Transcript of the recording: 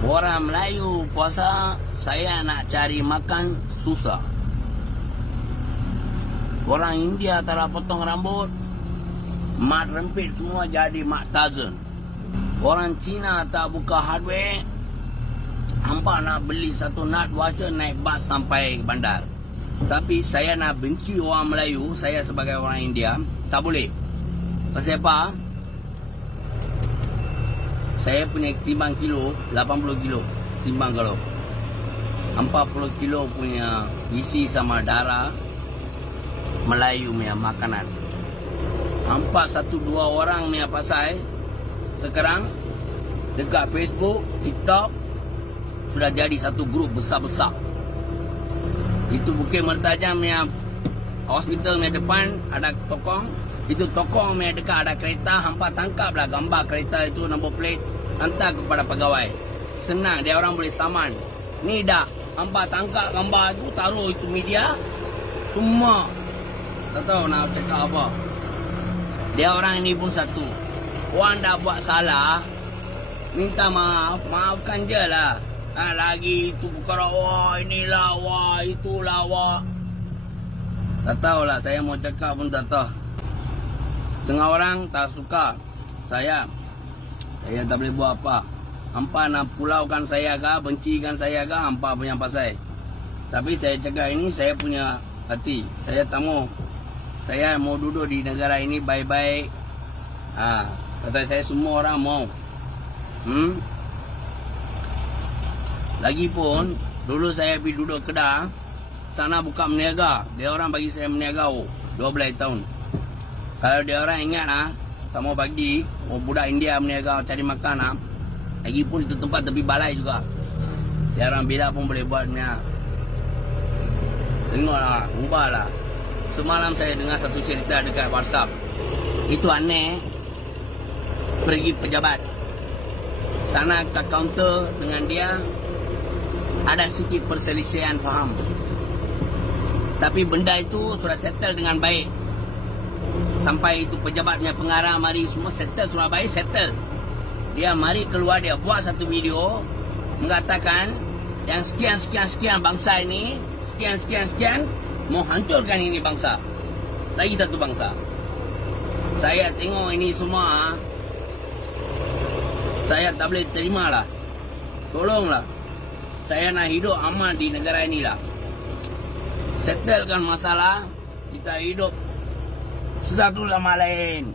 Orang Melayu puasa, saya nak cari makan susah. Orang India tak potong rambut, mat rempit semua jadi mat Tarzan. Orang Cina tak buka hardware, hampa nak beli satu nut washer naik bas sampai bandar. Tapi saya nak benci orang Melayu, saya sebagai orang India, tak boleh. Pasal apa? Saya punya timbang kilo, 80 kilo. Timbang kalau 40 kilo punya isi sama darah Melayu punya makanan. Hampa 1-2 orang punya pasal sekarang dekat Facebook, TikTok sudah jadi satu grup besar-besar. Itu Bukit Mertajam punya hospital punya depan ada tokong. Itu tokong punya dekat ada kereta, hampa tangkaplah gambar kereta itu, nombor plate, hantar kepada pegawai. Senang, dia orang boleh saman. Ni dah, hampa tangkap gambar itu, taruh itu media, semua. Tak tahu nak cakap apa. Dia orang ini pun satu. Orang dah buat salah, minta maaf, maafkan je lah. Lagi itu perkara, wah inilah, wah itulah, wah. Tak tahulah, saya mau cakap pun tak tahu. Setengah orang tak suka saya tak boleh buat apa. Hampa nak pulaukan saya ke, bencikan saya ke, hampa punya pasal. Tapi saya cakap ini saya punya hati. Saya tak mau. Saya mau duduk di negara ini baik-baik. Kata saya semua orang mau. Lagipun dulu saya pergi duduk Kedah, sana buka meniaga. Dia orang bagi saya meniaga 12 tahun. Kalau dia orang ingat tak mau bagi, budak India meniaga cari makan lagipun itu tempat tepi balai juga. Dia orang bila pun boleh buat punya. Tengoklah, ubahlah. Semalam saya dengar satu cerita dekat WhatsApp. Itu aneh. Pergi pejabat. Sana ke kaunter dengan dia ada sikit perselisihan faham. Tapi benda itu sudah settle dengan baik. Sampai itu pejabatnya pengarah mari semua settle, sudah baik settle. Dia mari keluar, dia buat satu video mengatakan yang sekian bangsa ini, sekian mau hancurkan ini bangsa. Lagi satu bangsa. Saya tengok ini semua, saya tak boleh terima lah. Tolonglah. Saya nak hidup aman di negara inilah. Settlekan masalah, kita hidup satu sama lain.